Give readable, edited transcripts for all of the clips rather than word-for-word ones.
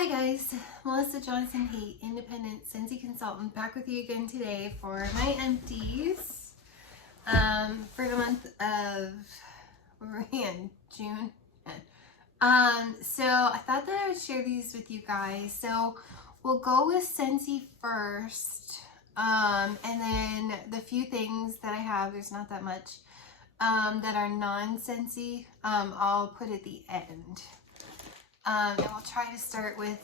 Hi guys, Melissa Johnson Haight, independent Scentsy consultant, back with you again today for my empties for the month of, where are we in? June. So I thought that I would share these with you guys. So we'll go with Scentsy first, and then the few things that I have, there's not that much, that are non-Scentsy, I'll put at the end. And we'll try to start with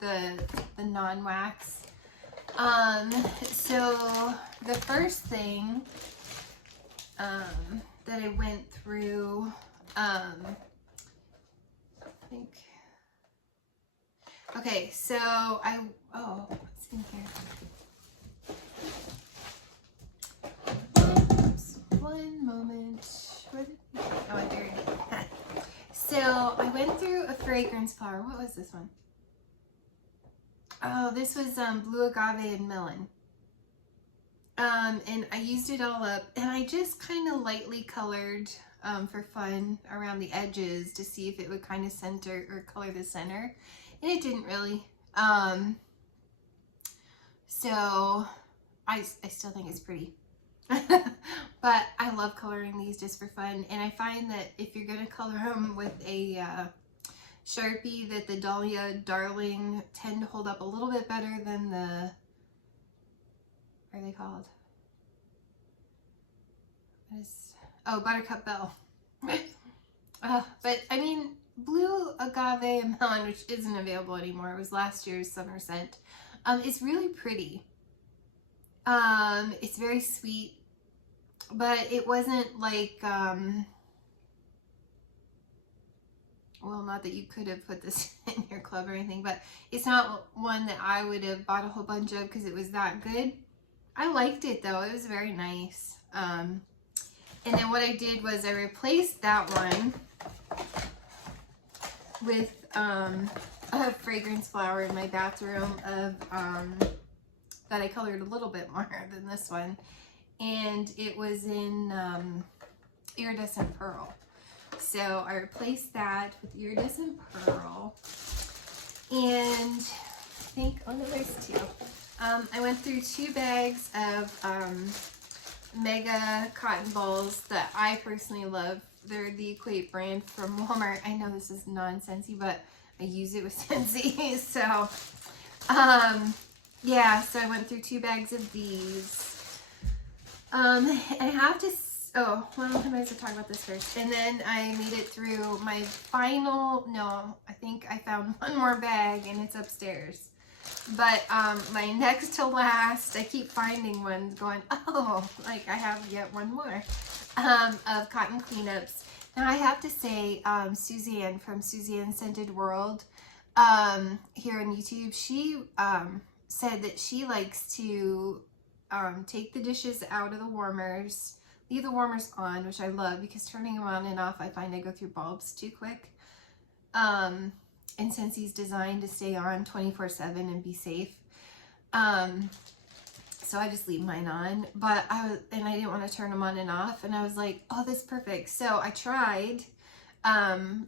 the non-wax. So the first thing that I went through, I think, okay, so what's in here? Oops, one moment. Where did we go? Oh, I buried it. So I went through a fragrance flower. What was this one? Oh, this was blue agave and melon. And I used it all up, and I just kind of lightly colored for fun around the edges to see if it would kind of center or color the center, and it didn't really. So I still think it's pretty. But I love coloring these just for fun, and I find that if you're going to color them with a Sharpie, that the Dahlia Darling tend to hold up a little bit better than the, what are they called? Buttercup Bell. But I mean, blue agave and melon, which isn't available anymore, it was last year's summer scent. It's really pretty. It's very sweet. But it wasn't like, well, not that you could have put this in your club or anything, but it's not one that I would have bought a whole bunch of because it was that good. I liked it though, it was very nice. And then what I did was I replaced that one with a fragrance flower in my bathroom of, that I colored a little bit more than this one. And it was in iridescent pearl. So I replaced that with iridescent pearl. And I think, oh no, there's two. I went through 2 bags of mega cotton balls that I personally love. They're the Equate brand from Walmart. I know this is non-Scentsy, but I use it with Scentsy. So, yeah, so I went through 2 bags of these. And I have to, I might as well talk about this first. And then I made it through my final, no, I think I found one more bag and it's upstairs. But my next to last, I keep finding one going, oh, like I have yet one more of cotton cleanups. Now I have to say, Suzanne from Suzanne Scented World here on YouTube, she said that she likes to take the dishes out of the warmers, leave the warmers on, which I love because turning them on and off, I find I go through bulbs too quick. And Scentsy's designed to stay on 24/7 and be safe. So I just leave mine on, but I didn't want to turn them on and off, and I was like, oh, this is perfect. So I tried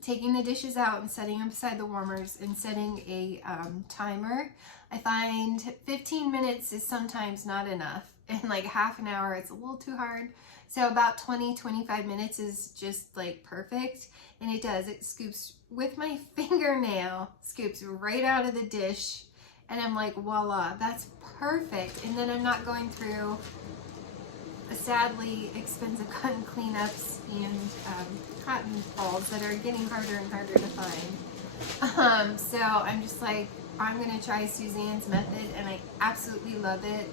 taking the dishes out and setting them beside the warmers and setting a timer. I find 15 minutes is sometimes not enough, and like half an hour it's a little too hard. So about 20-25 minutes is just like perfect, and it does, it scoops with my fingernail, scoops right out of the dish, and I'm like, voila, that's perfect. And then I'm not going through sadly expensive cotton cleanups and cotton balls that are getting harder and harder to find. So I'm just like, I'm gonna try Suzanne's method, and I absolutely love it.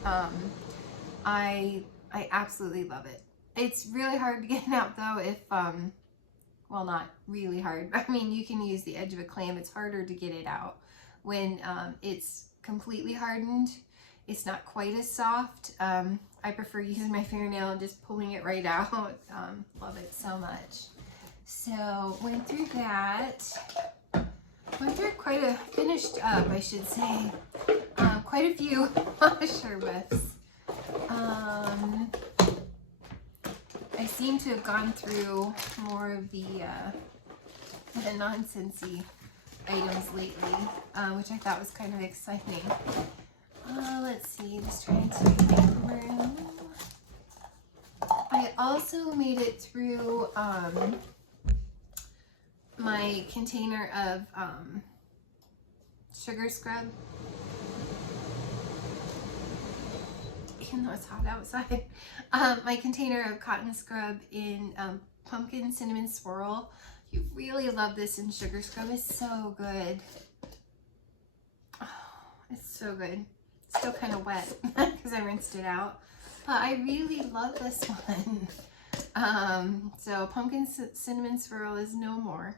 I absolutely love it. It's really hard to get it out though if, well, not really hard. I mean, you can use the edge of a clam. It's harder to get it out when it's completely hardened. It's not quite as soft. I prefer using my fingernail and just pulling it right out. Love it so much. So went through that. Went through finished up, I should say, quite a few washer whiffs. I seem to have gone through more of the non-Scentsy items lately, which I thought was kind of exciting. Let's see, just trying to make room. I also made it through my container of sugar scrub. Even though it's hot outside. My container of cotton scrub in pumpkin cinnamon swirl. You really love this in sugar scrub. It's so good. Oh, it's so good. It's still kind of wet because I rinsed it out. But I really love this one. So pumpkin cinnamon swirl is no more.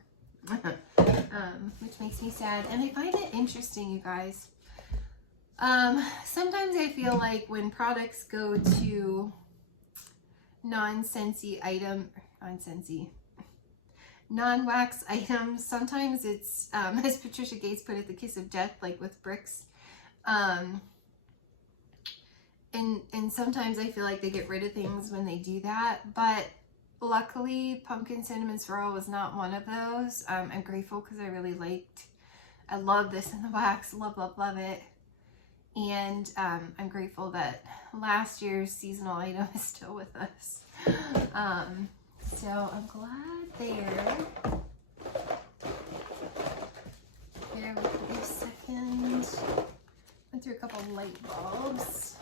Which makes me sad. And I find it interesting, you guys. Sometimes I feel like when products go to non-Scentsy non-wax items, sometimes it's, as Patricia Gates put it, the kiss of death, like with bricks. And sometimes I feel like they get rid of things when they do that, but luckily Pumpkin Cinnamon Swirl was not one of those. I'm grateful because I love this in the wax, love it. And I'm grateful that last year's seasonal item is still with us. So I'm glad there. Bear with me a second. Went through a couple of light bulbs.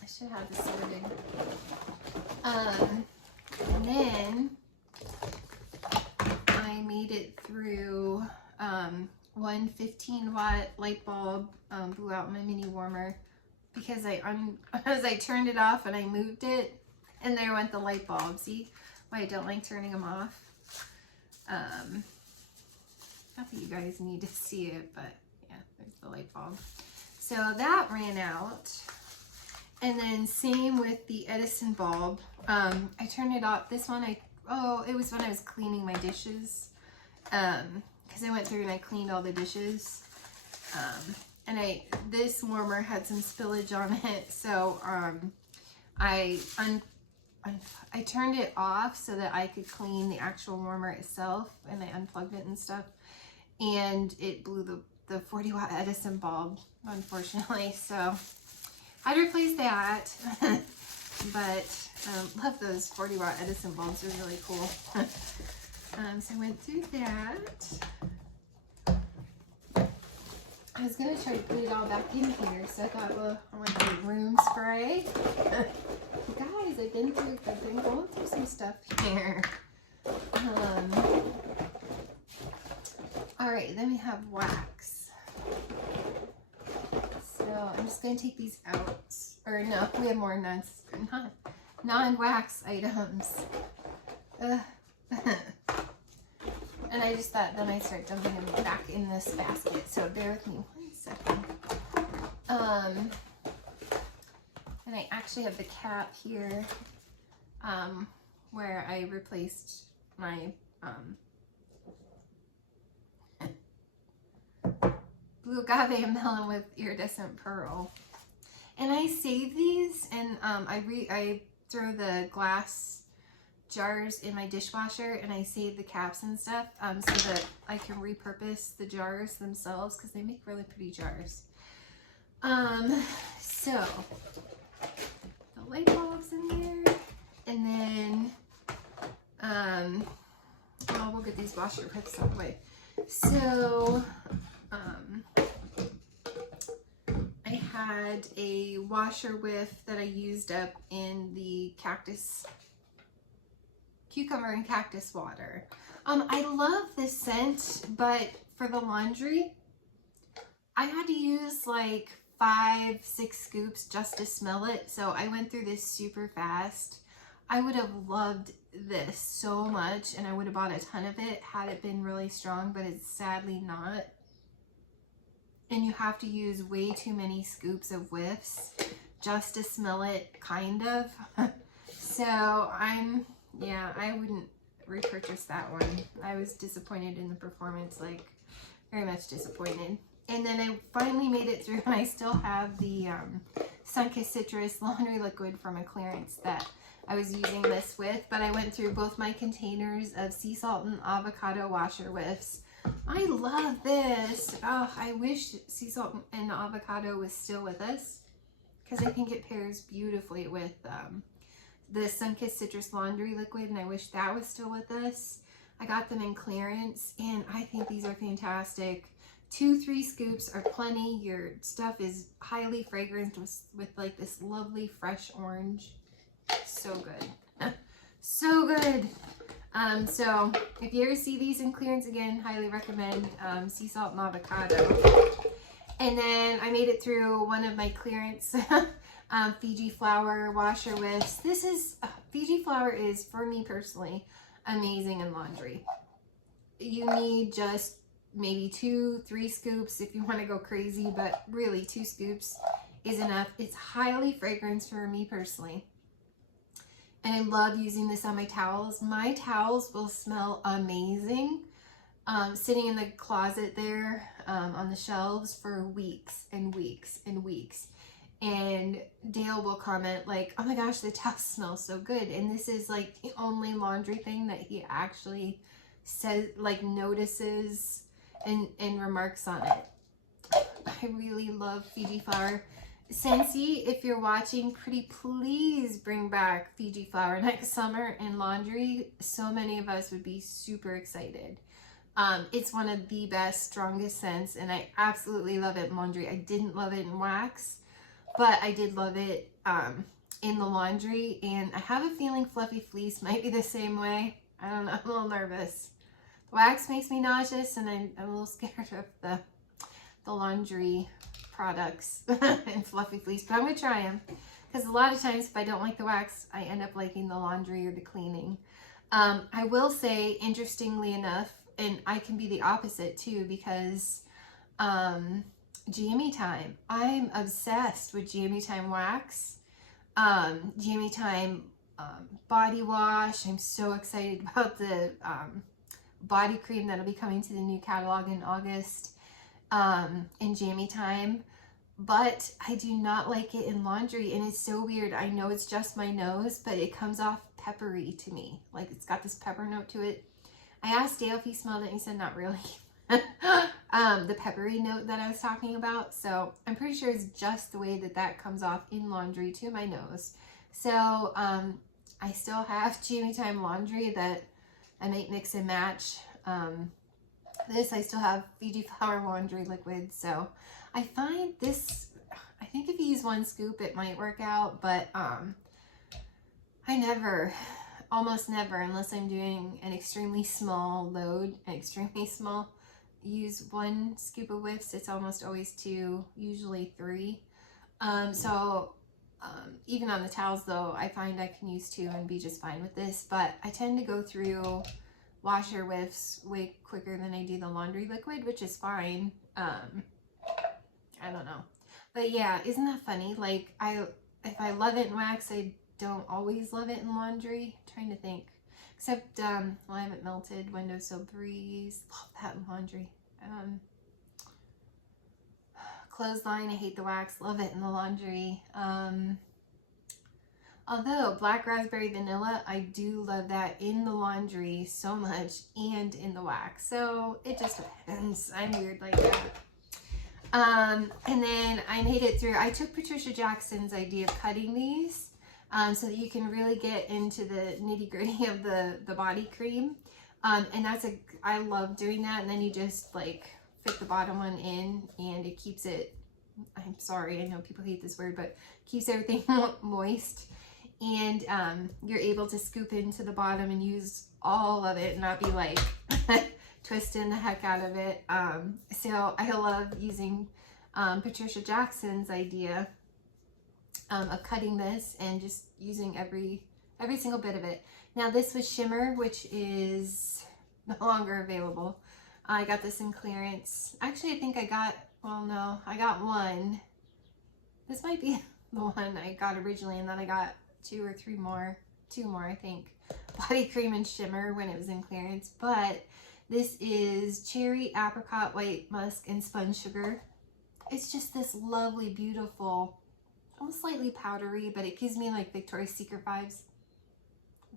I should have this sorted. And then I made it through one 15-watt light bulb, blew out my mini warmer because as I turned it off and I moved it, and there went the light bulb. See why I don't like turning them off? Not that you guys need to see it, but yeah, there's the light bulb. So that ran out. And then same with the Edison bulb. I turned it off. This one, it was when I was cleaning my dishes. Because I went through and I cleaned all the dishes. And this warmer had some spillage on it. So I turned it off so that I could clean the actual warmer itself. And I unplugged it and stuff. And it blew the 40-watt Edison bulb, unfortunately. So I'd replace that. But love those 40-watt Edison bulbs. They're really cool. So I went through that. I was going to try to put it all back in here. So I thought, well, I went through room spray. Guys, I've been going through some stuff here. Alright, then we have wax. So I'm just going to take these out. Or no, we have more non-wax items. And I just thought then I start dumping them back in this basket. So bear with me 1 second. And I actually have the cap here where I replaced my blue agave melon with iridescent pearl. And I save these, and I throw the glass jars in my dishwasher, and I save the caps and stuff so that I can repurpose the jars themselves because they make really pretty jars. So the light bulbs in there, and then we'll get these washer whips out of the way. So I had a washer whiff that I used up in the cucumber and cactus water. I love this scent, but for the laundry, I had to use like 5-6 scoops just to smell it. So I went through this super fast. I would have loved this so much, and I would have bought a ton of it had it been really strong, but it's sadly not. And you have to use way too many scoops of whiffs just to smell it, kind of. So I wouldn't repurchase that one. I was disappointed in the performance, like very much disappointed. And then I finally made it through, and I still have the Sunkissed Citrus laundry liquid from a clearance that I was using this with, but I went through both my containers of sea salt and avocado washer whiffs. I love this. Oh, I wish sea salt and avocado was still with us, because I think it pairs beautifully with the Sunkissed Citrus Laundry Liquid, and I wish that was still with us. I got them in clearance, and I think these are fantastic. 2-3 scoops are plenty. Your stuff is highly fragranced with like this lovely fresh orange. So good. So good. So if you ever see these in clearance, again, highly recommend sea salt and avocado. And then I made it through one of my clearance Fiji flower washer whiffs. This is Fiji flower is, for me personally, amazing in laundry. You need just maybe 2-3 scoops if you want to go crazy, but really 2 scoops is enough. It's highly fragranced for me personally. And I love using this on my towels. My towels will smell amazing sitting in the closet there on the shelves for weeks and weeks and weeks. And Dale will comment like, oh my gosh, the towels smell so good. And this is like the only laundry thing that he actually says, like notices and remarks on it. I really love Fiji flower. Scentsy, if you're watching, pretty please bring back Fiji flower next summer in laundry. So many of us would be super excited. It's one of the best, strongest scents, and I absolutely love it in laundry. I didn't love it in wax, but I did love it in the laundry, and I have a feeling Fluffy Fleece might be the same way. I don't know, I'm a little nervous. Wax makes me nauseous, and I'm a little scared of the laundry products and Fluffy Fleece, but I'm gonna try them, because a lot of times if I don't like the wax, I end up liking the laundry or the cleaning. I will say, interestingly enough, and I can be the opposite too, because Jammy Time, I'm obsessed with Jammy Time wax, Jammy Time body wash. I'm so excited about the body cream that'll be coming to the new catalog in August in Jammy Time, but I do not like it in laundry, and it's so weird. I know it's just my nose, but it comes off peppery to me. Like, it's got this pepper note to it. I asked Dale if he smelled it, and he said not really. The peppery note that I was talking about, so I'm pretty sure it's just the way that that comes off in laundry to my nose. So I still have Jammy Time laundry that I might mix and match. This, I still have Fiji flower laundry liquid, so I find this, I think if you use 1 scoop it might work out, but I never, almost never, unless I'm doing an extremely small load, use 1 scoop of whiffs. It's almost always 2, usually 3. Even on the towels though, I find I can use 2 and be just fine with this, but I tend to go through washer whiffs way quicker than I do the laundry liquid, which is fine. I don't know, but yeah, isn't that funny? Like, if I love it in wax, I don't always love it in laundry. I'm trying to think, except well, I haven't melted windowsill breeze, love that in laundry. Clothesline, I hate the wax, love it in the laundry. Although Black Raspberry Vanilla, I do love that in the laundry so much and in the wax. So it just depends. I'm weird like that. And then I made it through, I took Patricia Jackson's idea of cutting these so that you can really get into the nitty gritty of the body cream. And I love doing that. And then you just like fit the bottom one in, and it keeps it, I'm sorry, I know people hate this word, but keeps everything moist. And you're able to scoop into the bottom and use all of it and not be like twisting the heck out of it. So I love using Patricia Jackson's idea of cutting this and just using every single bit of it. Now this was Shimmer, which is no longer available. I got this in clearance. Actually, I think I got, well, no, I got 1. This might be the one I got originally, and then I got 2 or 3 more, 2 more, I think, body cream and shimmer when it was in clearance. But this is cherry, apricot, white musk, and spun sugar. It's just this lovely, beautiful, almost slightly powdery, but it gives me like Victoria's Secret vibes.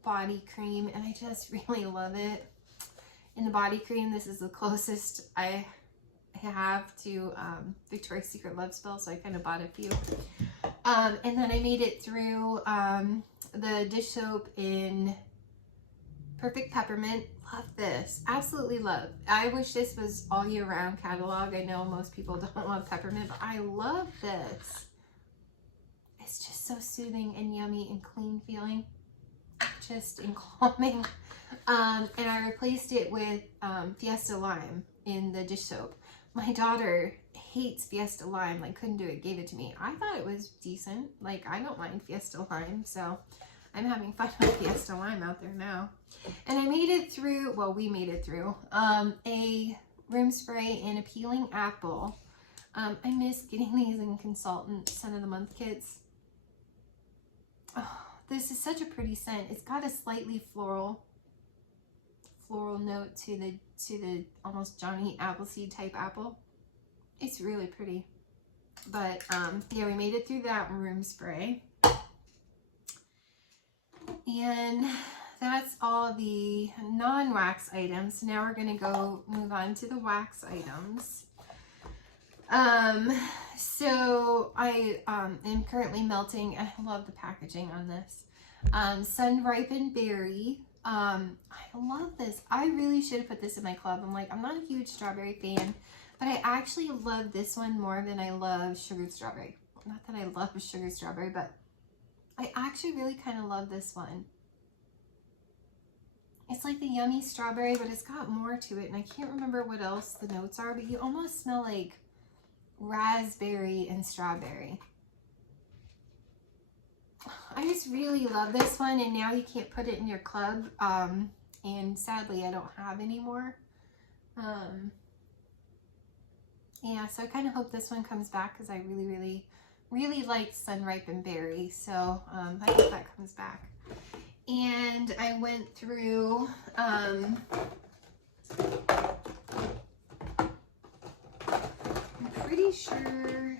body cream, and I just really love it. In the body cream, this is the closest I have to Victoria's Secret Love Spell, so I kind of bought a few. And then I made it through the dish soap in Perfect Peppermint. Love this. Absolutely love. I wish this was all year round catalog. I know most people don't love peppermint, but I love this. It's just so soothing and yummy and clean feeling. Just and calming. And I replaced it with Fiesta Lime in the dish soap. My daughter hates Fiesta Lime, like couldn't do it, gave it to me. I thought it was decent. Like I don't mind Fiesta Lime, so I'm having fun with Fiesta Lime out there now. And I made it through, well, we made it through a room spray and a peeling apple. I miss getting these in Consultant Scent of the Month kits. Oh, this is such a pretty scent. It's got a slightly floral note to the almost Johnny Appleseed type apple. It's really pretty. But yeah, we made it through that room spray. And that's all the non-wax items. Now we're gonna go move on to the wax items. So I am currently melting, I love the packaging on this, Sun Ripened Berry. I love this. I really should have put this in my club. I'm not a huge strawberry fan, but I actually love this one more than I love sugared strawberry. Not that I love sugared strawberry, but I actually really kind of love this one. It's like the yummy strawberry, but it's got more to it, and I can't remember what else the notes are, but you almost smell like raspberry and strawberry. I just really love this one, and now you can't put it in your club, and sadly I don't have any more. Yeah, so I kind of hope this one comes back because I really liked Sun Ripened Berry, so I hope that comes back. And I went through I'm pretty sure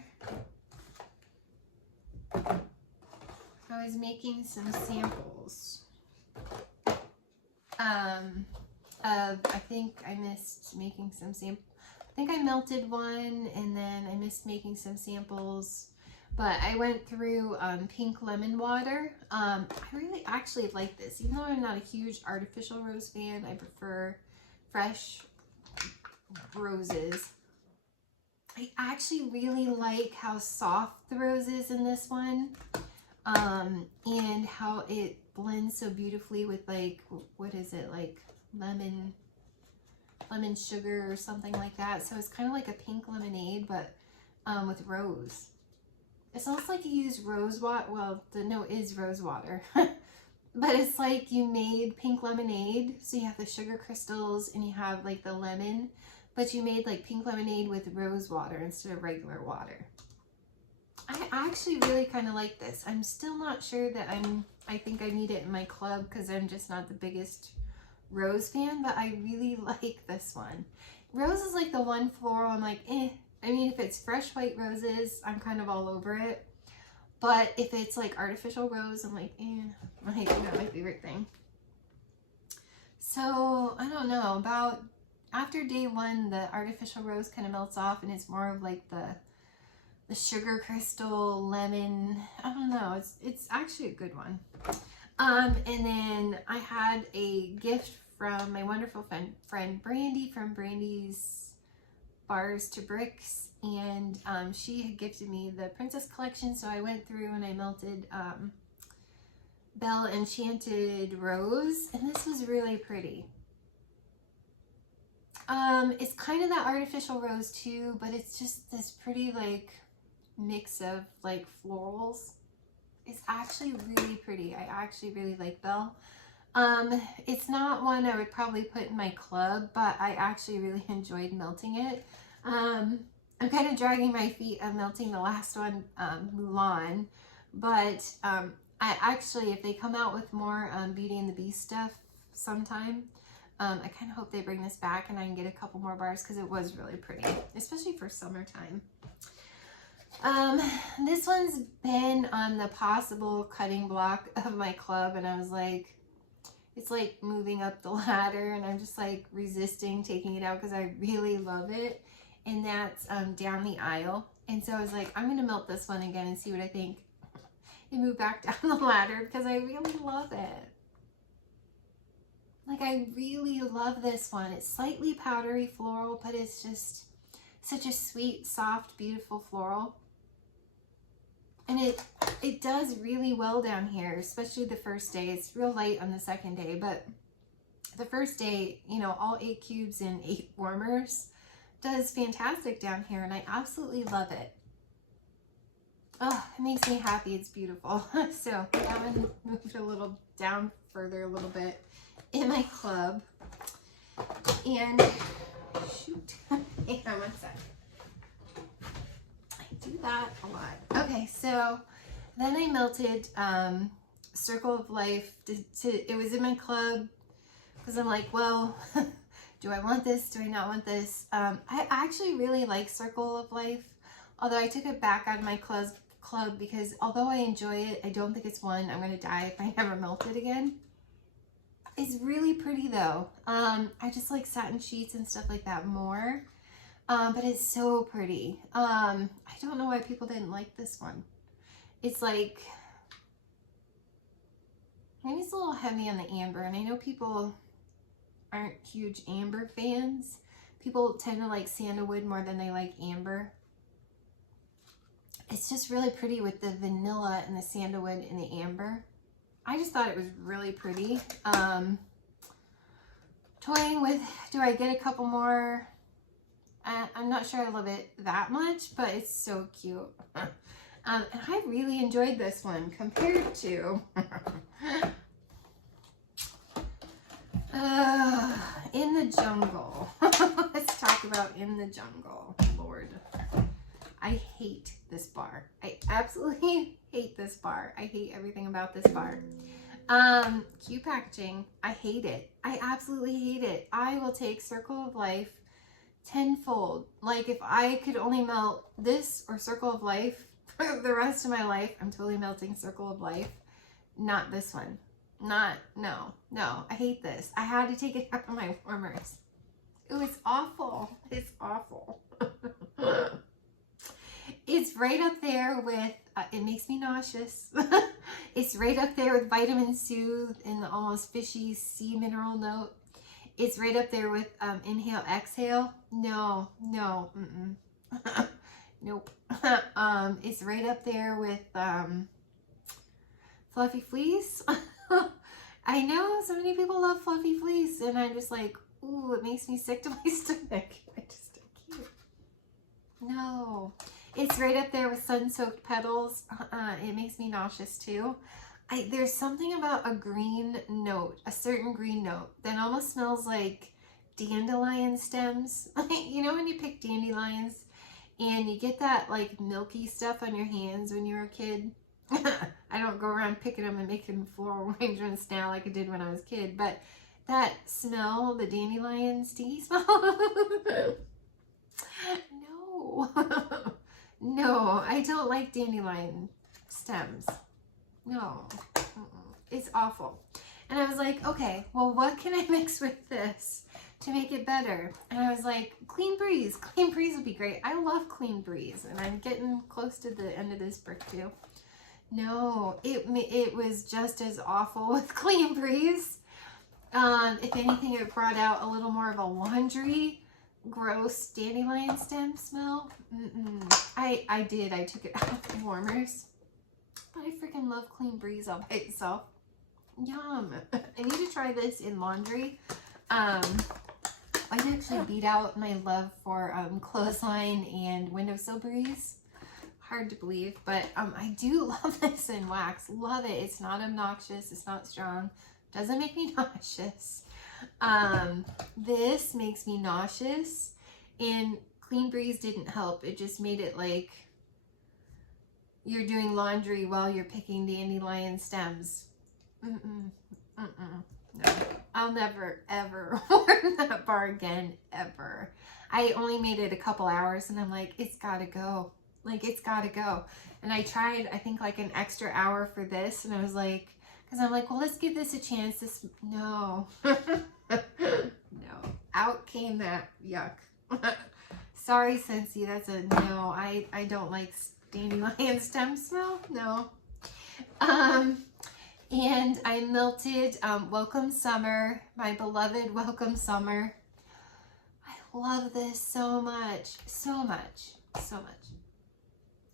I was making some samples I think I missed making some samples. I think I melted one, and then I missed making some samples. But I went through Pink Lemon Water. I really actually like this. Even though I'm not a huge artificial rose fan, I prefer fresh roses. I actually really like how soft the rose is in this one. And how it blends so beautifully with, like, what is it, like lemon sugar or something like that. So it's kind of like a pink lemonade, but with rose. It's almost like you use rose water. Well, the note is rose water. But it's like you made pink lemonade. So you have the sugar crystals and you have like the lemon. But you made like pink lemonade with rose water instead of regular water. I actually really kind of like this. I'm still not sure that I think I need it in my club because I'm just not the biggest rose fan. But I really like this one. Rose is like the one floral I'm like, eh. I mean, if it's fresh white roses, I'm kind of all over it. But if it's like artificial rose, I'm like, eh, like not my favorite thing. So, I don't know, about after day one, the artificial rose kind of melts off and it's more of like the sugar crystal lemon. I don't know, it's actually a good one. And then I had a gift from my wonderful friend Brandy from Brandy's Bars to Bricks, and she had gifted me the Princess Collection, so I went through and I melted Belle Enchanted Rose, and this was really pretty. It's kind of that artificial rose too, but it's just this pretty like mix of like florals. It's actually really pretty. I actually really like Belle. It's not one I would probably put in my club, but I actually really enjoyed melting it. I'm kind of dragging my feet of melting the last one, Mulan, but I actually, if they come out with more Beauty and the Beast stuff sometime, I kind of hope they bring this back and I can get a couple more bars because it was really pretty, especially for summertime. This one's been on the possible cutting block of my club, and I was like, It's like moving up the ladder, and I'm just like resisting taking it out because I really love it. And that's Down the Aisle. And so I was like, I'm going to melt this one again and see what I think. And move back down the ladder because I really love it. Like, I really love this one. It's slightly powdery floral, but it's just such a sweet, soft, beautiful floral. And it does really well down here, especially the first day. It's real light on the second day, but the first day, you know, all 8 cubes and 8 warmers does fantastic down here, and I absolutely love it. Oh, it makes me happy. It's beautiful. So I'm going to move it a little down further a little bit in my club. And shoot, hang on one sec. I do that a lot. Okay, so then I melted Circle of Life. It was in my club because I'm like, well, do I want this? Do I not want this? I actually really like Circle of Life, although I took it back out of my club because although I enjoy it, I don't think it's one I'm going to die if I never melt it again. It's really pretty though. I just like satin sheets and stuff like that more. But it's so pretty. I don't know why people didn't like this one. It's like, maybe it's a little heavy on the amber, and I know people aren't huge amber fans. People tend to like sandalwood more than they like amber. It's just really pretty with the vanilla and the sandalwood and the amber. I just thought it was really pretty. Toying with, do I get a couple more? I'm not sure I love it that much, but it's so cute. And I really enjoyed this one compared to In the Jungle. Let's talk about In the Jungle. Lord, I hate this bar. I absolutely hate this bar. I hate everything about this bar. Cute packaging. I hate it. I absolutely hate it. I will take Circle of Life tenfold. Like, if I could only melt this or Circle of Life for the rest of my life, I'm totally melting Circle of Life. Not this one. No. I hate this. I had to take it out of my warmers. It was awful. It's awful. It's right up there with, it makes me nauseous. It's right up there with Vitamin Soothe and the almost fishy sea mineral note. It's right up there with Inhale, Exhale. No, nope. It's right up there with Fluffy Fleece. I know so many people love Fluffy Fleece, and I'm just like, ooh, it makes me sick to my stomach. I can't. No. It's right up there with Sun-Soaked Petals. It makes me nauseous too. There's something about a green note, a certain green note, that almost smells like dandelion stems. You know when you pick dandelions and you get that like milky stuff on your hands when you were a kid? I don't go around picking them and making floral arrangements now like I did when I was a kid, but that smell, the dandelion stinky smell. No. No, I don't like dandelion stems. No. It's awful. And I was like, okay, well, what can I mix with this to make it better? And I was like, Clean Breeze. Clean Breeze would be great. I love Clean Breeze, and I'm getting close to the end of this brick too. No, it was just as awful with Clean Breeze. If anything, it brought out a little more of a laundry, gross dandelion stem smell. I took it out of the warmers. But I freaking love Clean Breeze all by itself. Yum. I need to try this in laundry. I actually beat out my love for Clothesline and Windowsill Breeze. Hard to believe, but I do love this in wax. Love it. It's not obnoxious. It's not strong. Doesn't make me nauseous. This makes me nauseous, and Clean Breeze didn't help. It just made it like you're doing laundry while you're picking dandelion stems. No. I'll never, ever warm that bar again, ever. I only made it a couple hours, and I'm like, it's gotta go. Like, it's gotta go. And I tried, I think, like an extra hour for this, and I was like, Because I'm like, well, let's give this a chance. No. No. Out came that yuck. Sorry, Scentsy, that's a no. I don't like dandelion stem smell. No. And I melted Welcome Summer, my beloved Welcome Summer. I love this so much, so much, so much.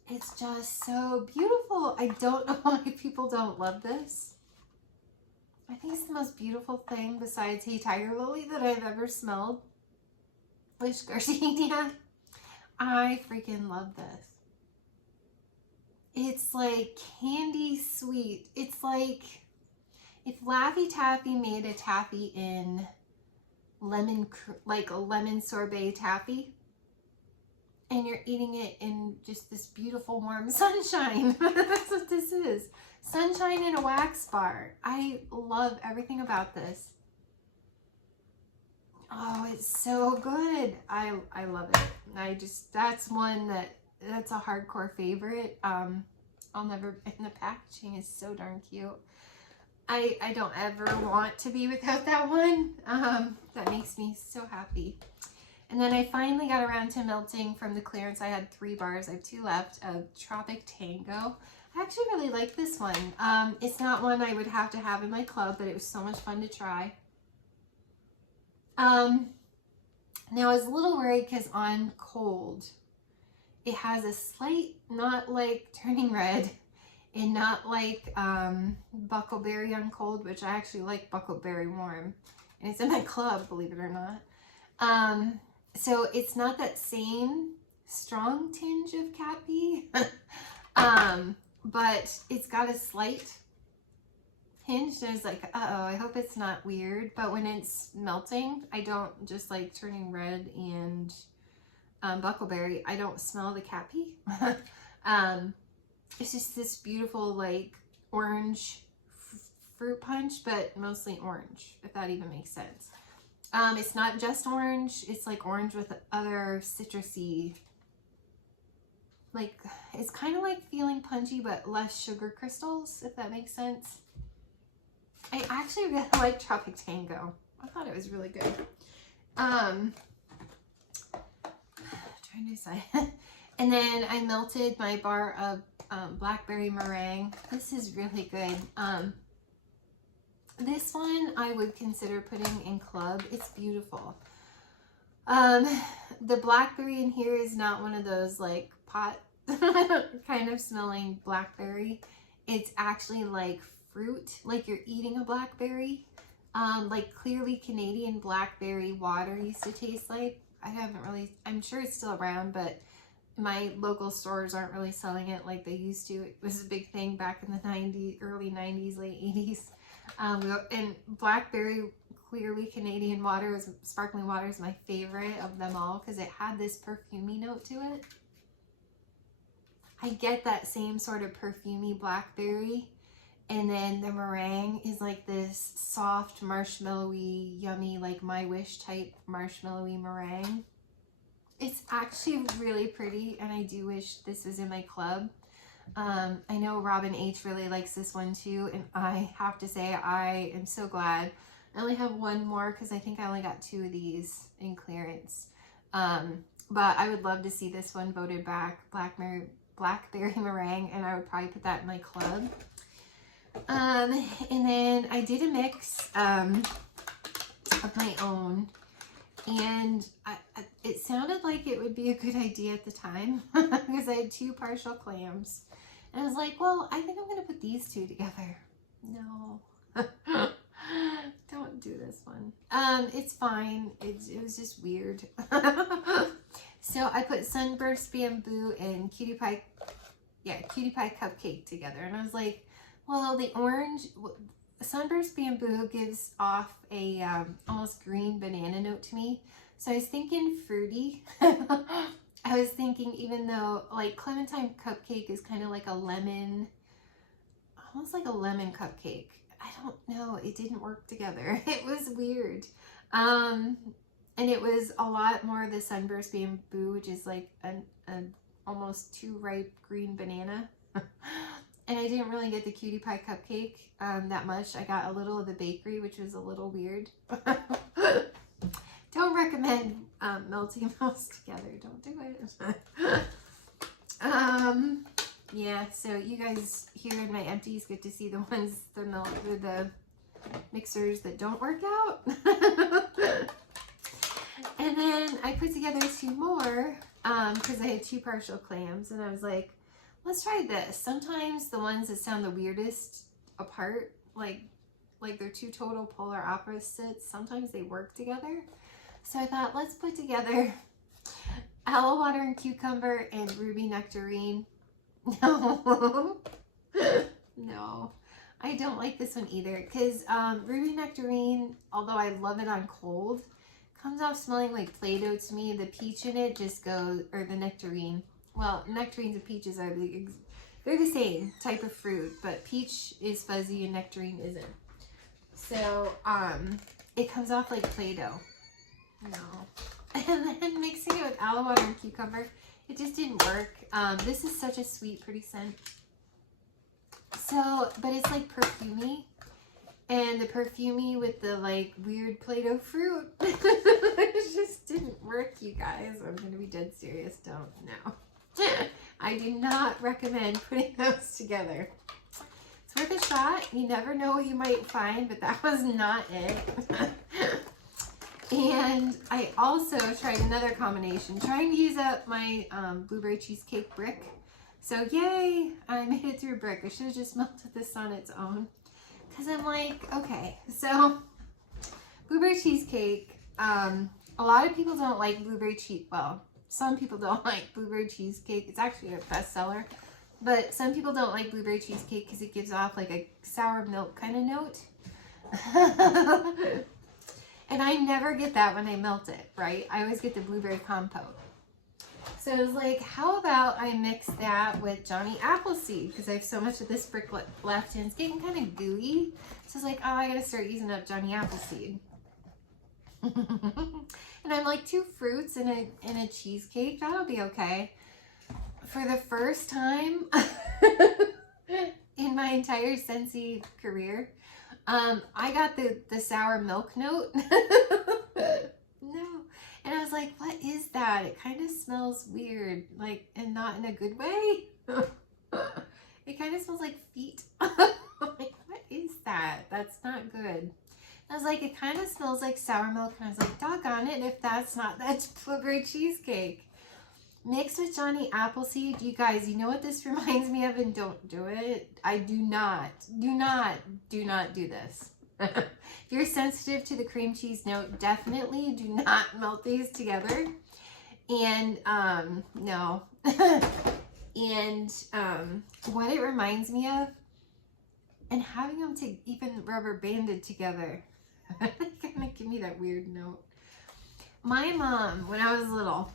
It's just so beautiful. I don't know why people don't love this. I think it's the most beautiful thing besides Hey Tiger Lily that I've ever smelled. Wish Gardenia. I freaking love this. It's like candy sweet. It's like if Laffy Taffy made a taffy in lemon, like a lemon sorbet taffy, and you're eating it in just this beautiful warm sunshine. That's what this is. Sunshine in a wax bar. I love everything about this. Oh, it's so good. I love it. That's one that's a hardcore favorite. I'll never, and the packaging is so darn cute. I don't ever want to be without that one. That makes me so happy. And then I finally got around to melting from the clearance. I had 3 bars. I have 2 left of Tropic Tango. I actually really like this one. It's not one I would have to have in my club, but it was so much fun to try. Now I was a little worried because on cold, it has a slight, not like turning red and not like Buckleberry on cold, which I actually like Buckleberry warm. And it's in my club, believe it or not. So it's not that same strong tinge of Cappy, but it's got a slight hinge. And it's like, uh-oh, I hope it's not weird. But when it's melting, I don't just like turning red and Buckleberry. I don't smell the Cappy. It's just this beautiful like orange fruit punch, but mostly orange, if that even makes sense. It's not just orange, it's like orange with other citrusy, like, it's kind of like feeling punchy, but less sugar crystals, if that makes sense. I actually really like Tropic Tango. I thought it was really good. Trying to decide. And then I melted my bar of blackberry meringue. This is really good. This one I would consider putting in club. It's beautiful. The blackberry in here is not one of those like pot kind of smelling blackberry. It's actually like fruit, like you're eating a blackberry. Like clearly Canadian blackberry water used to taste like. I'm sure it's still around, but my local stores aren't really selling it like they used to. It was a big thing back in the 90s, early 90s, late 80s. And blackberry clearly Canadian water, sparkling water, is my favorite of them all because it had this perfumey note to it. I get that same sort of perfumey blackberry, and then the meringue is like this soft marshmallowy, yummy, like My Wish type marshmallowy meringue. It's actually really pretty, and I do wish this was in my club. I know Robin H really likes this one too, and I have to say I am so glad. I only have one more because I think I only got 2 of these in clearance. But I would love to see this one voted back, Blackberry Meringue, and I would probably put that in my club. And then I did a mix of my own, and it sounded like it would be a good idea at the time because I had 2 partial clams. And I was like, well, I think I'm going to put these 2 together. No. Don't do this one. It's fine. It was just weird. So I put Sunburst Bamboo and Cutie Pie Cupcake together. And I was like, well, the orange, Sunburst Bamboo gives off a almost green banana note to me. So I was thinking fruity. I was thinking, even though like Clementine Cupcake is kind of like a lemon, almost like a lemon cupcake. I don't know. It didn't work together. It was weird. And it was a lot more the Sunburst Bamboo, which is like an almost too ripe green banana. And I didn't really get the cutie pie cupcake that much. I got a little of the bakery, which was a little weird. Don't recommend melting those together. Don't do it. Yeah, so you guys here in my empties get to see the ones, the mixers that don't work out. And then I put together 2 more because I had 2 partial clams, and I was like, let's try this. Sometimes the ones that sound the weirdest apart, like they're 2 total polar opposites, sometimes they work together. So I thought, let's put together aloe water and cucumber and ruby nectarine. No, no, I don't like this one either, because ruby nectarine, although I love it on cold, comes off smelling like Play-Doh to me. The peach in it just goes, or the nectarine. Well, nectarines and peaches are they're the same type of fruit, but peach is fuzzy and nectarine isn't. So it comes off like Play-Doh. No. And then mixing it with aloe water and cucumber, it just didn't work. This is such a sweet, pretty scent. So, but it's like perfumey. And the perfumey with the like weird Play-Doh fruit, it just didn't work, you guys. I'm going to be dead serious. Don't, no. I do not recommend putting those together. It's worth a shot. You never know what you might find, but that was not it. And I also tried another combination, trying to use up my blueberry cheesecake brick. So yay, I made it through a brick. I should have just melted this on its own. Because I'm like, okay, so blueberry cheesecake, a lot of people don't like blueberry cheese. Well, some people don't like blueberry cheesecake. It's actually a bestseller. But some people don't like blueberry cheesecake because it gives off like a sour milk kind of note. And I never get that when I melt it, right? I always get the blueberry compote. So I was like, how about I mix that with Johnny Appleseed? Because I have so much of this brick left and it's getting kind of gooey. So I was like, oh, I gotta start using up Johnny Appleseed. And I'm like, 2 fruits in a cheesecake, that'll be okay. For the first time in my entire Scentsy career, I got the sour milk note. No. And I was like, what is that? It kind of smells weird, like, and not in a good way. It kind of smells like feet. I'm like, what is that? That's not good. I was like, it kind of smells like sour milk. And I was like, doggone it, if that's blueberry cheesecake. Mixed with Johnny Appleseed. You guys, you know what this reminds me of, and don't do it. I do not do this. If you're sensitive to the cream cheese note, definitely do not melt these together. And no. And what it reminds me of, and having them to even rubber banded together, kind of give me that weird note. My mom, when I was little,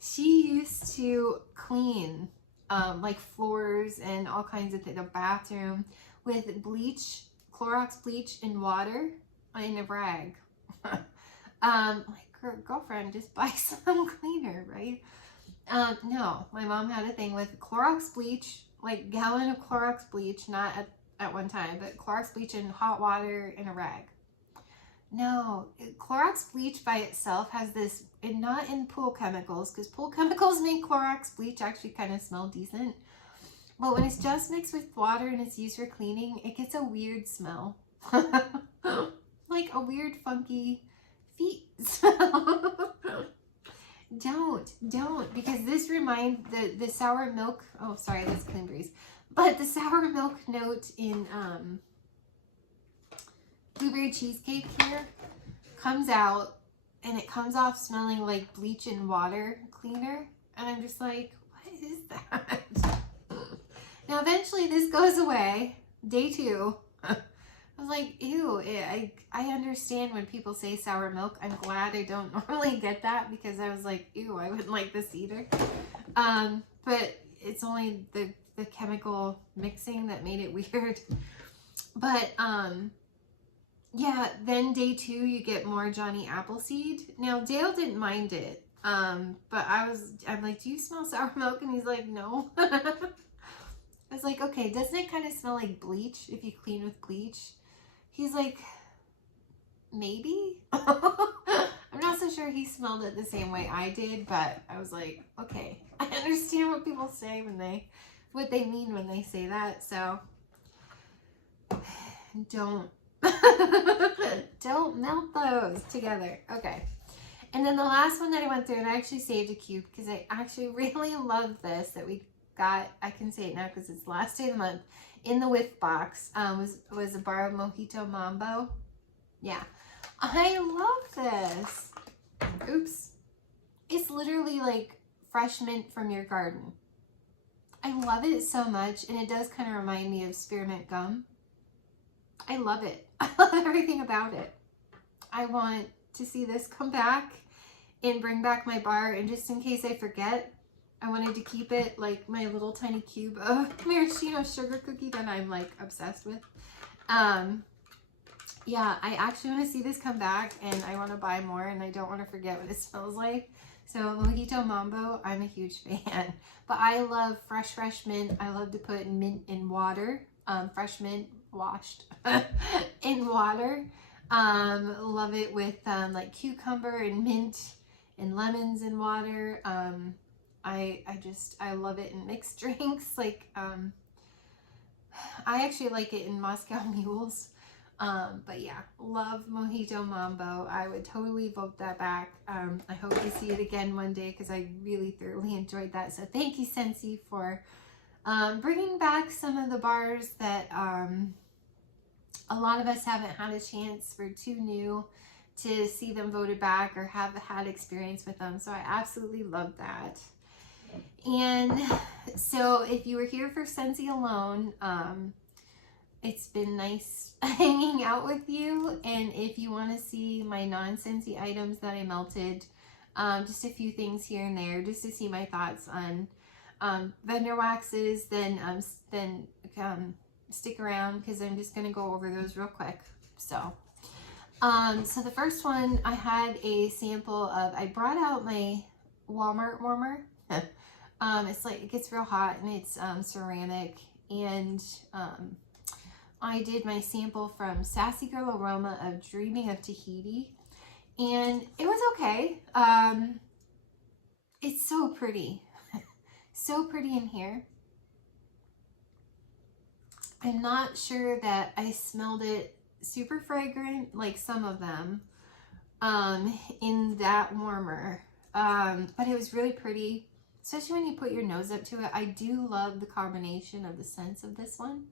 she used to clean like floors and all kinds of things, the bathroom, with bleach, Clorox bleach and water in a rag. Like, girlfriend, just buy some cleaner, right? No, my mom had a thing with Clorox bleach, like gallon of Clorox bleach, not at one time, but Clorox bleach in hot water in a rag. No, Clorox bleach by itself has this, and not in pool chemicals, because pool chemicals make Clorox bleach actually kind of smell decent. But when it's just mixed with water and it's used for cleaning, it gets a weird smell. Like a weird, funky feet smell. Don't, because this reminds, the sour milk, oh, sorry, that's Clean Breeze. But the sour milk note in blueberry cheesecake here comes out, and it comes off smelling like bleach and water cleaner. And I'm just like, what is that? Now, eventually this goes away. Day 2. I was like, ew, I understand when people say sour milk. I'm glad I don't normally get that, because I was like, ew, I wouldn't like this either. But it's only the chemical mixing that made it weird. But, yeah, then day 2, you get more Johnny Appleseed. Now, Dale didn't mind it. But I'm like, do you smell sour milk? And he's like, no. I was like, okay, doesn't it kind of smell like bleach if you clean with bleach? He's like, maybe? I'm not so sure he smelled it the same way I did, but I was like, okay, I understand what people say what they mean when they say that, so don't melt those together. Okay. And then the last one that I went through, and I actually saved a cube because I actually really love this that we got. I can say it now because it's the last day of the month. In the whiff box was a bar of Mojito Mambo. Yeah. I love this. Oops. It's literally like fresh mint from your garden. I love it so much, and it does kind of remind me of spearmint gum. I love it. I love everything about it. I want to see this come back and bring back my bar, and just in case I forget, I wanted to keep it like my little tiny cube of maraschino sugar cookie that I'm like obsessed with. Yeah, I actually want to see this come back, and I want to buy more, and I don't want to forget what it smells like. So Mojito Mambo, I'm a huge fan. But I love fresh mint. I love to put mint in water. Fresh mint washed in water. Love it with like cucumber and mint and lemons in water. I love it in mixed drinks. Like I actually like it in Moscow Mules. But yeah, love Mojito Mambo. I would totally vote that back. I hope to see it again one day because I really thoroughly enjoyed that. So thank you, Scentsy, for bringing back some of the bars that a lot of us haven't had a chance. We're too new to see them voted back or have had experience with them. So I absolutely love that. And so if you were here for Scentsy alone, it's been nice hanging out with you. And if you want to see my non-Scentsy items that I melted, just a few things here and there, just to see my thoughts on vendor waxes, then stick around because I'm just going to go over those real quick. So the first one, I had a sample of, I brought out my Walmart warmer. It's like, it gets real hot, and it's ceramic, and I did my sample from Sassy Girl Aroma of Dreaming of Tahiti, and it was okay. It's so pretty. So pretty in here. I'm not sure that I smelled it super fragrant like some of them in that warmer, but it was really pretty, especially when you put your nose up to it. I do love the combination of the scents of this one.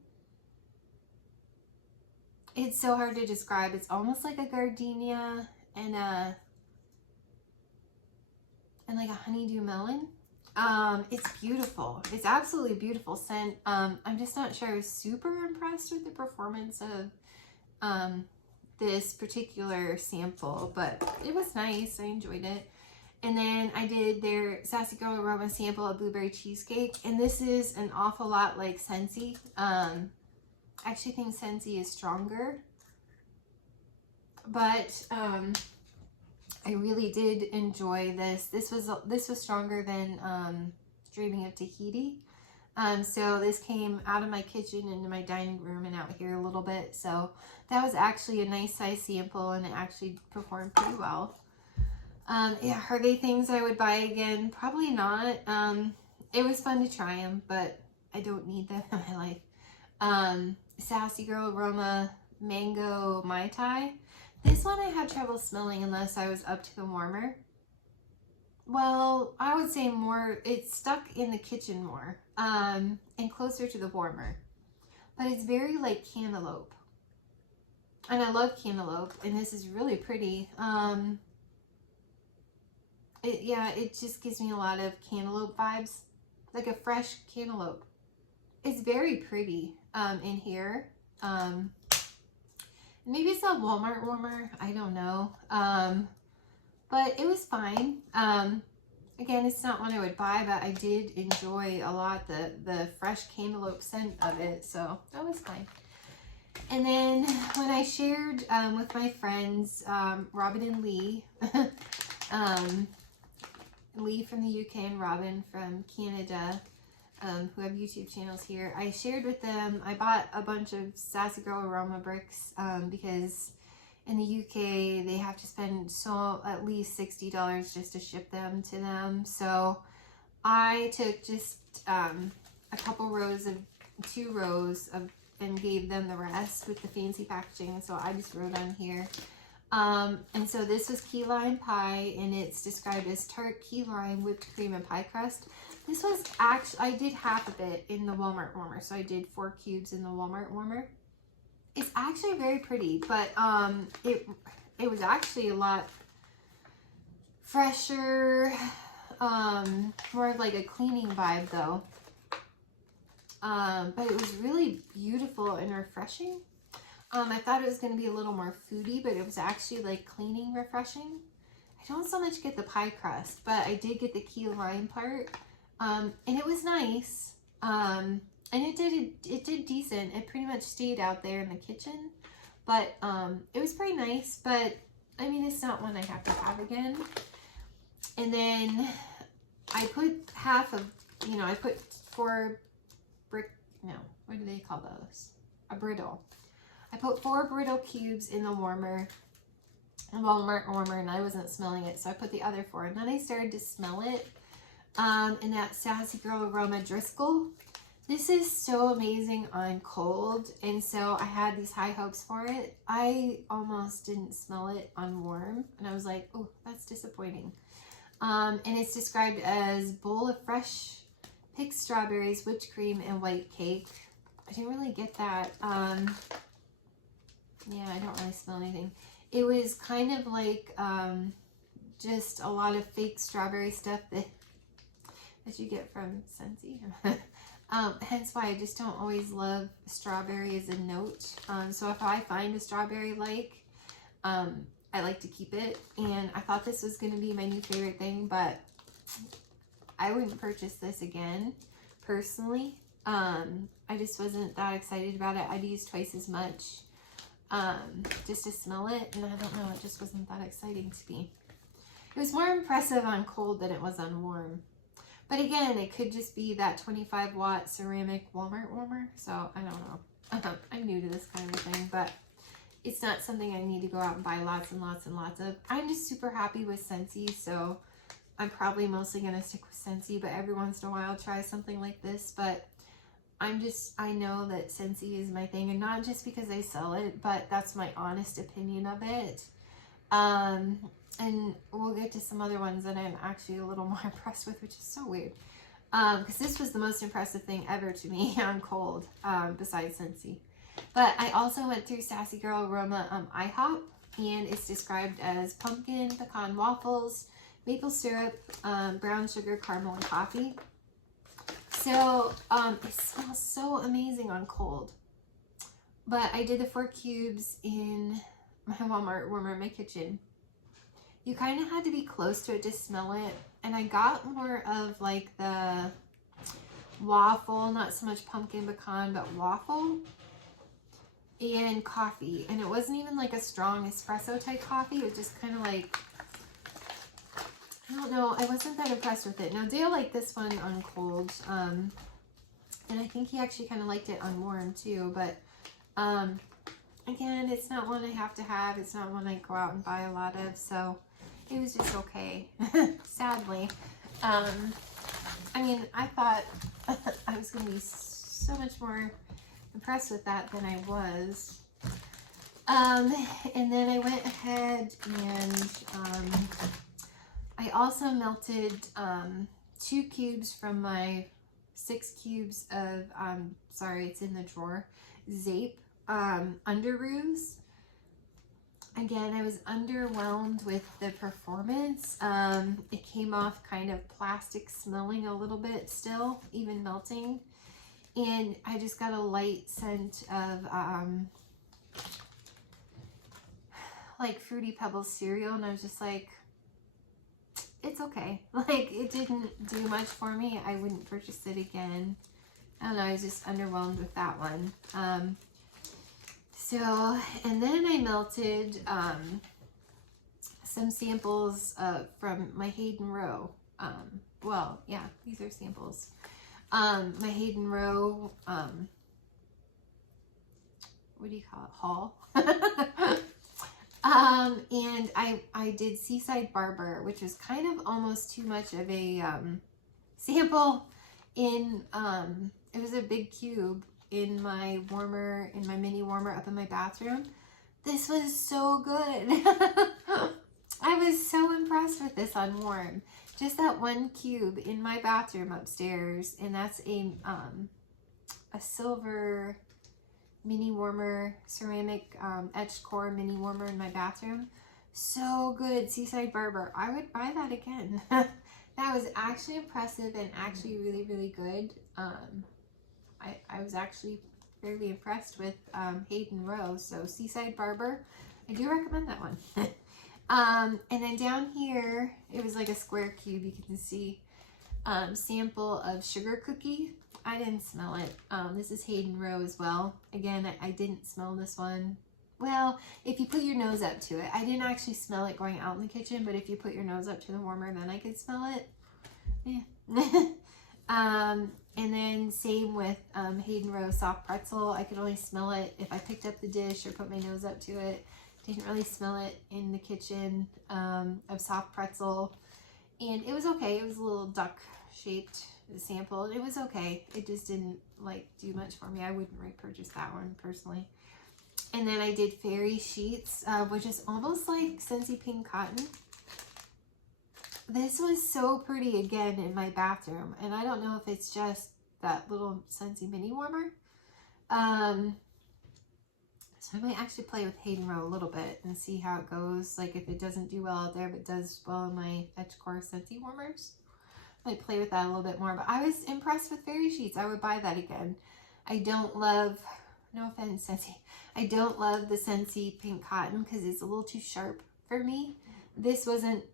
It's so hard to describe. It's almost like a gardenia and like a honeydew melon. It's beautiful. It's absolutely beautiful scent. I'm just not sure I was super impressed with the performance of this particular sample, but it was nice. I enjoyed it. And then I did their Sassy Girl Aroma sample of Blueberry Cheesecake, and this is an awful lot like Scentsy. I actually think Scentsy is stronger, but I really did enjoy this. This was stronger than Dreaming of Tahiti. So this came out of my kitchen into my dining room and out here a little bit. So that was actually a nice size sample, and it actually performed pretty well. Yeah, are they things I would buy again? Probably not. It was fun to try them, but I don't need them in my life. Sassy Girl Aroma Mango Mai Tai. This one I had trouble smelling unless I was up to the warmer. Well, I would say more, it's stuck in the kitchen more, and closer to the warmer. But it's very like cantaloupe. And I love cantaloupe, and this is really pretty. It just gives me a lot of cantaloupe vibes, like a fresh cantaloupe. It's very pretty in here. Maybe it's a Walmart warmer, I don't know. But it was fine. Again, it's not one I would buy, but I did enjoy a lot the fresh cantaloupe scent of it, so that was fine. And then when I shared with my friends, Robin and Lee, Lee from the UK and Robin from Canada, who have YouTube channels here, I shared with them, I bought a bunch of Sassy Girl aroma bricks because in the UK they have to spend at least $60 just to ship them to them. So I took just a couple rows of 2 rows of and gave them the rest with the fancy packaging, and so I just wrote on here. And so this was key lime pie, and it's described as tart key lime whipped cream and pie crust. This was actually, I did half of it in the Walmart warmer, so I did 4 cubes in the Walmart warmer. It's actually very pretty, but it was actually a lot fresher, more of like a cleaning vibe though. But it was really beautiful and refreshing. I thought it was going to be a little more foody, but it was actually like cleaning, refreshing. I don't so much get the pie crust, but I did get the key lime part. And it was nice. And it did decent. It pretty much stayed out there in the kitchen, but it was pretty nice. But I mean, it's not one I have to have again. And then I put half of, I put 4 what do they call those? A brittle. I put 4 brittle cubes in the warmer, Walmart warmer, and I wasn't smelling it, so I put the other 4. And then I started to smell it in that Sassy Girl aroma Driscoll. This is so amazing on cold, and so I had these high hopes for it. I almost didn't smell it on warm, and I was like, oh, that's disappointing. And it's described as bowl of fresh picked strawberries, whipped cream, and white cake. I didn't really get that. Yeah, I don't really smell anything. It was kind of like just a lot of fake strawberry stuff that you get from Scentsy. Hence why I just don't always love strawberry as a note. So if I find a strawberry I like to keep it. And I thought this was going to be my new favorite thing, but I wouldn't purchase this again, personally. I just wasn't that excited about it. I'd use twice as much just to smell it, and I don't know, it just wasn't that exciting to me. It was more impressive on cold than it was on warm. But again, it could just be that 25-watt ceramic Walmart warmer, so I don't know. I'm new to this kind of thing, but it's not something I need to go out and buy lots and lots and lots of. I'm just super happy with Scentsy, so I'm probably mostly going to stick with Scentsy, but every once in a while I'll try something like this. But I know that Scentsy is my thing, and not just because I sell it, but that's my honest opinion of it. And we'll get to some other ones that I'm actually a little more impressed with, which is so weird. Because this was the most impressive thing ever to me on cold, besides Scentsy. But I also went through Sassy Girl Aroma IHOP, and it's described as pumpkin, pecan waffles, maple syrup, brown sugar, caramel, and coffee. So it smells so amazing on cold. But I did the 4 cubes in my Walmart warmer in my kitchen. You kind of had to be close to it to smell it. And I got more of like the waffle, not so much pumpkin pecan, but waffle and coffee. And it wasn't even like a strong espresso type coffee. It was just kind of like, I don't know, I wasn't that impressed with it. Now Dale liked this one on cold, and I think he actually kind of liked it on warm too, but again, it's not one I have to have. It's not one I go out and buy a lot of, so it was just okay, sadly. I mean, I thought I was going to be so much more impressed with that than I was. And then I went ahead and I also melted 2 cubes from my 6 cubes of, sorry, it's in the drawer, Zape Underoos. Again, I was underwhelmed with the performance. It came off kind of plastic smelling a little bit still, even melting. And I just got a light scent of like Fruity Pebbles cereal, and I was just like, it's okay. Like, it didn't do much for me. I wouldn't purchase it again. I don't know, I was just underwhelmed with that one. So, and then I melted some samples from my Hayden row. Well, yeah, these are samples. my Hayden Row, what do you call it, haul. And I did Seaside Barber, which was kind of almost too much of a sample in, it was a big cube in my warmer, in my mini warmer up in my bathroom. This was so good. I was so impressed with this on warm. Just that one cube in my bathroom upstairs, and that's a silver mini warmer, ceramic etched core mini warmer in my bathroom. So good. Seaside Barber. I would buy that again. That was actually impressive and actually really, really good. I was actually fairly impressed with Hayden Row. So Seaside Barber, I do recommend that one. And then down here, it was like a square cube, you can see, sample of sugar cookie. I didn't smell it. This is Hayden Row as well. Again, I didn't smell this one. Well, if you put your nose up to it. I didn't actually smell it going out in the kitchen, but if you put your nose up to the warmer, then I could smell it. Yeah. And then same with Hayden Row soft pretzel. I could only smell it if I picked up the dish or put my nose up to it. Didn't really smell it in the kitchen of soft pretzel. And it was okay. It was a little duck shaped sample. It was okay. It just didn't like do much for me. I wouldn't repurchase that one personally. And then I did Fairy Sheets, which is almost like Scentsy Pink Cotton. This was so pretty again in my bathroom. And I don't know if it's just that little Scentsy mini warmer. So I might actually play with Hayden Row a little bit and see how it goes. Like if it doesn't do well out there, but does well in my Etch Core Scentsy warmers. I might play with that a little bit more. But I was impressed with Fairy Sheets. I would buy that again. I don't love, no offense, Scentsy. I don't love the Scentsy Pink Cotton because it's a little too sharp for me. This wasn't,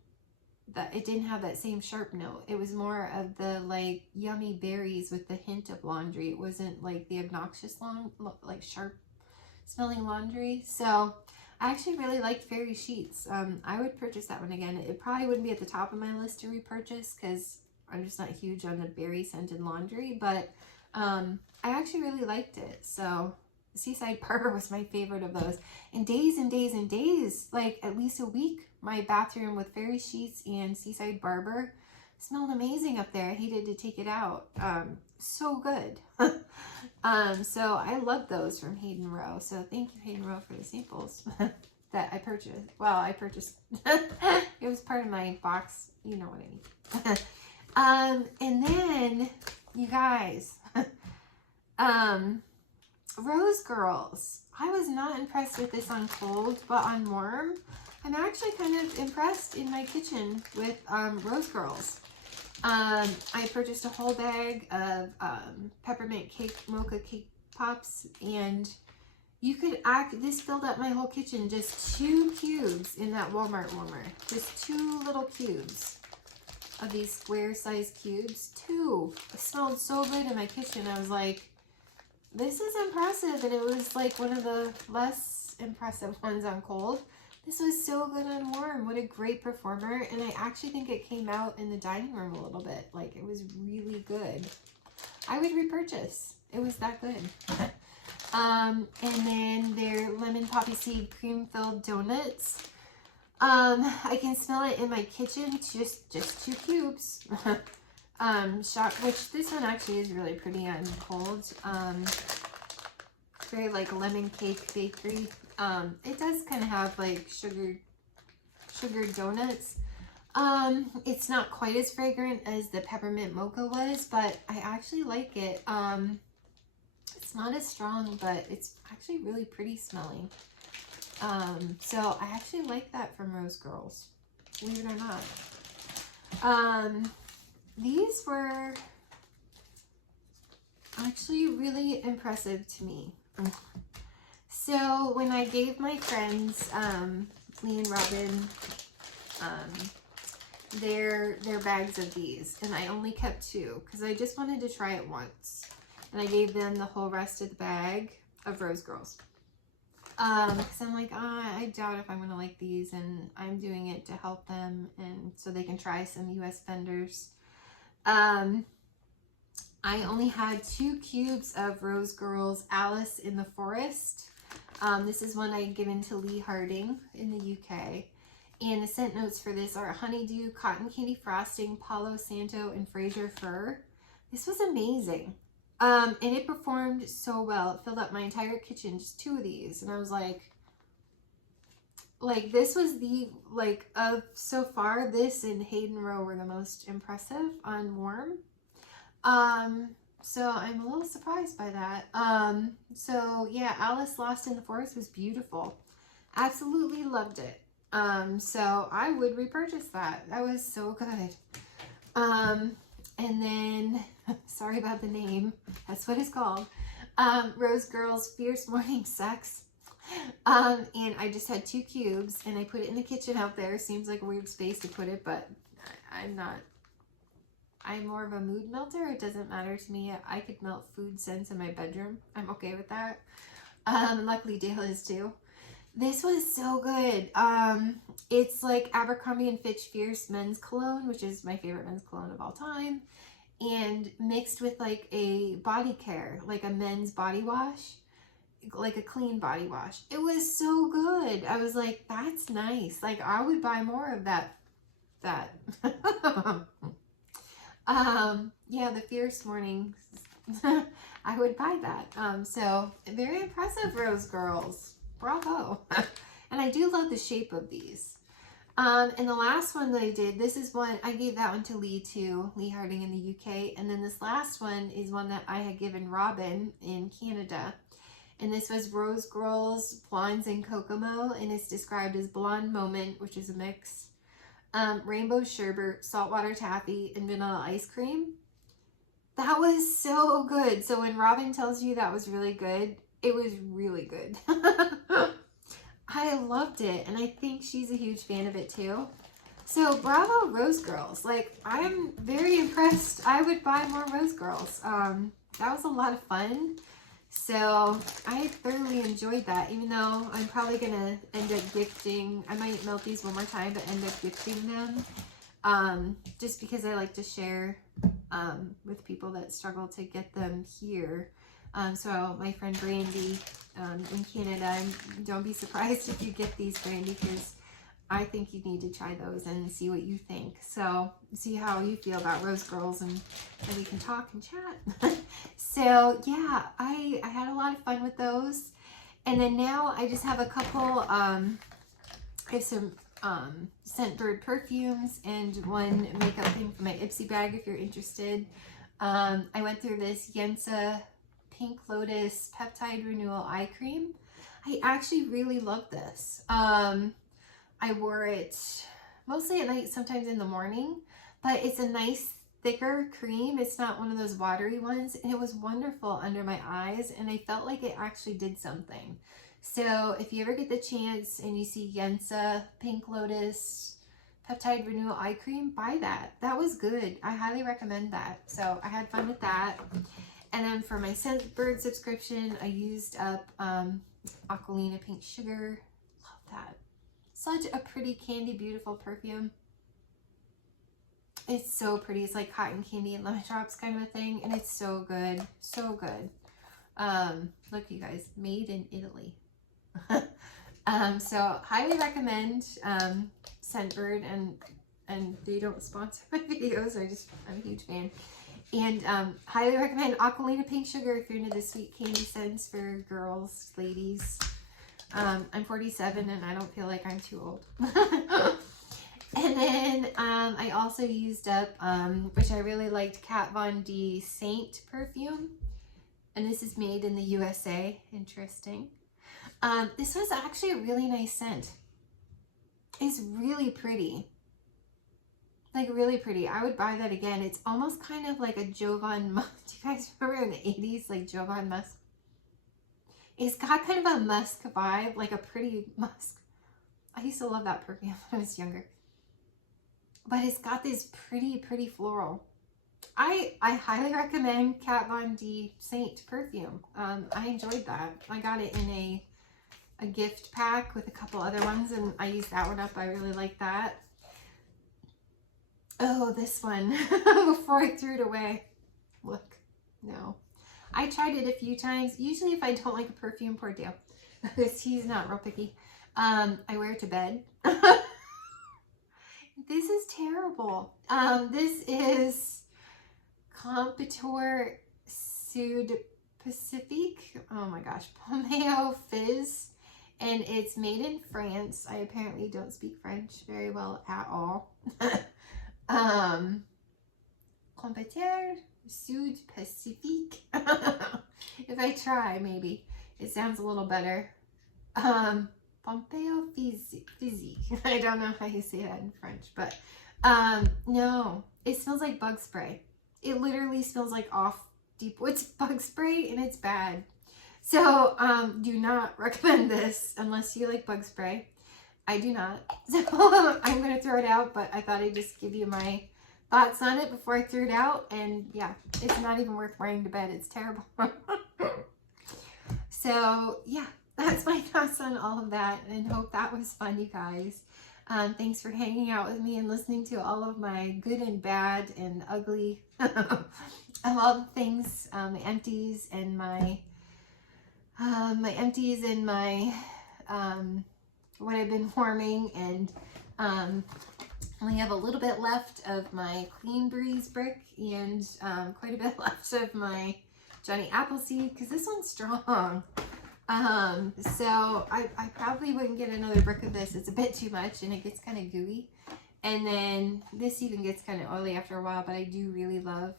that it didn't have that same sharp note. It was more of the like yummy berries with the hint of laundry. It wasn't like the obnoxious like sharp smelling laundry. So I actually really liked Fairy Sheets. I would purchase that one again. It probably wouldn't be at the top of my list to repurchase because I'm just not huge on the berry scented laundry, but I actually really liked it. So Seaside Barber was my favorite of those. And days and days and days, like at least a week, my bathroom with Fairy Sheets and Seaside Barber smelled amazing up there. I hated to take it out. So good. So I love those from Hayden Row. So thank you, Hayden Row, for the samples that I purchased. Well, I purchased. It was part of my box. You know what I mean. And then, you guys, Rose Girls. I was not impressed with this on cold, but on warm, I'm actually kind of impressed in my kitchen with Rose Girls. I purchased a whole bag of peppermint cake, mocha cake pops, and you could this filled up my whole kitchen, just 2 cubes in that Walmart warmer. Just 2 little cubes of these square sized cubes. 2. It smelled so good in my kitchen. I was like, this is impressive. And it was like one of the less impressive ones on cold. This was so good on warm. What a great performer. And I actually think it came out in the dining room a little bit. Like, it was really good. I would repurchase. It was that good. And then their lemon poppy seed cream filled donuts. I can smell it in my kitchen. Just 2 cubes. Which this one actually is really pretty on cold. Very like lemon cake bakery. It does kind of have like sugared donuts. It's not quite as fragrant as the peppermint mocha was, but I actually like it. It's not as strong, but it's actually really pretty smelling. So I actually like that from Rose Girls, believe it or not. These were actually really impressive to me. So when I gave my friends, Lee and Robin, their bags of these, and I only kept 2 because I just wanted to try it once, and I gave them the whole rest of the bag of Rose Girls. Because I'm like, I doubt if I'm gonna like these, and I'm doing it to help them and so they can try some US vendors. I only had 2 cubes of Rose Girls Alice in the Forest. This is one I had given to Lee Harding in the UK. And the scent notes for this are honeydew, cotton candy frosting, Palo Santo, and Fraser fir. This was amazing. And it performed so well. It filled up my entire kitchen, just 2 of these. And I was like this was the, of so far, this and Hayden Row were the most impressive on warm. So I'm a little surprised by that. So yeah, Alice Lost in the Forest was beautiful. Absolutely loved it. So I would repurchase that. That was so good. And then, sorry about the name. That's what it's called. Rose Girls Fierce Morning Sex. And I just had 2 cubes and I put it in the kitchen out there. Seems like a weird space to put it, but I'm more of a mood melter. It doesn't matter to me. I could melt food scents in my bedroom. I'm okay with that. Luckily Dale is too. This was so good. It's like Abercrombie & Fitch Fierce Men's Cologne, which is my favorite men's cologne of all time. And mixed with like a body care, like a men's body wash, like a clean body wash. It was so good. I was like, that's nice. Like I would buy more of that. Yeah, the Fierce Mornings. I would buy that. So very impressive, Rose Girls. Bravo. And I do love the shape of these. And the last one that I did, this is one, I gave that one to Lee too, Lee Harding in the UK. And then this last one is one that I had given Robin in Canada. And this was Rose Girls Blondes and Kokomo, and it's described as Blonde Moment, which is a mix. Rainbow Sherbet, Saltwater Taffy, and Vanilla Ice Cream. That was so good. So when Robin tells you that was really good, it was really good. I loved it, and I think she's a huge fan of it too. So bravo, Rose Girls. Like, I'm very impressed. I would buy more Rose Girls. That was a lot of fun. So I thoroughly enjoyed that, even though I'm probably going to end up gifting, I might melt these one more time, but end up gifting them. Just because I like to share with people that struggle to get them here. So my friend Brandy in Canada, don't be surprised if you get these, Brandy, because I think you need to try those and see what you think. So see how you feel about Rose Girls, and then we can talk and chat. So yeah, I had a lot of fun with those. And then now I just have a couple, I have some Scentbird perfumes and one makeup thing for my Ipsy bag if you're interested. I went through this Yensa Pink Lotus Peptide Renewal Eye Cream. I actually really love this. I wore it mostly at night, sometimes in the morning, but it's a nice thicker cream. It's not one of those watery ones, and it was wonderful under my eyes, and I felt like it actually did something. So if you ever get the chance and you see Yensa Pink Lotus Peptide Renewal Eye Cream, buy that. That was good. I highly recommend that. So I had fun with that. And then for my Scentbird subscription, I used up Aquilina Pink Sugar. Love that. Such a pretty candy, beautiful perfume. It's so pretty. It's like cotton candy and lemon drops kind of a thing. And it's so good. So good. Look, you guys, made in Italy. So highly recommend Scentbird, and they don't sponsor my videos. I'm a huge fan. And highly recommend Aquilina Pink Sugar if you're into the sweet candy scents for girls, ladies. I'm 47 and I don't feel like I'm too old. And then I also used up, which I really liked, Kat Von D Saint perfume. And this is made in the USA. Interesting. This was actually a really nice scent. It's really pretty. Like really pretty. I would buy that again. It's almost kind of like a Jovan Musk. Do you guys remember in the 80s, like Jovan Musk? It's got kind of a musk vibe, like a pretty musk. I used to love that perfume when I was younger. But it's got this pretty, pretty floral. I highly recommend Kat Von D Saint perfume. I enjoyed that. I got it in a gift pack with a couple other ones, and I used that one up. I really like that. Oh, this one, before I threw it away. Look, no. I tried it a few times. Usually if I don't like a perfume, poor Dale, because he's not real picky, I wear it to bed. This is terrible. This is Comptoir Sud Pacifique. Oh my gosh, Pomeo Fizz. And it's made in France. I apparently don't speak French very well at all. Comptoir Sud Pacifique. If I try, maybe it sounds a little better. Pompeo Fizzy. I don't know how you say that in French, but no, it smells like bug spray. It literally smells like off Deepwood's bug spray, and it's bad. So do not recommend this unless you like bug spray. I do not. So I'm gonna throw it out, but I thought I'd just give you my thoughts on it before I threw it out. And yeah, it's not even worth wearing to bed. It's terrible. So yeah, that's my thoughts on all of that, and hope that was fun, you guys. Thanks for hanging out with me and listening to all of my good and bad and ugly of all the things, my empties and my what I've been warming, and only have a little bit left of my Clean Breeze brick, and quite a bit left of my Johnny Appleseed, because this one's strong. So I probably wouldn't get another brick of this. It's a bit too much, and it gets kind of gooey. And then this even gets kind of oily after a while, but I do really love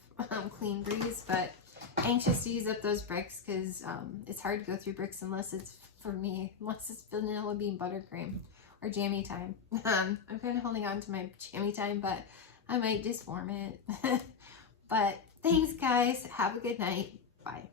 Clean Breeze, but anxious to use up those bricks, because it's hard to go through bricks unless it's, for me, unless it's vanilla bean buttercream or jammy time. I'm kind of holding on to my jammy time, but I might just warm it. But thanks, guys. Have a good night. Bye.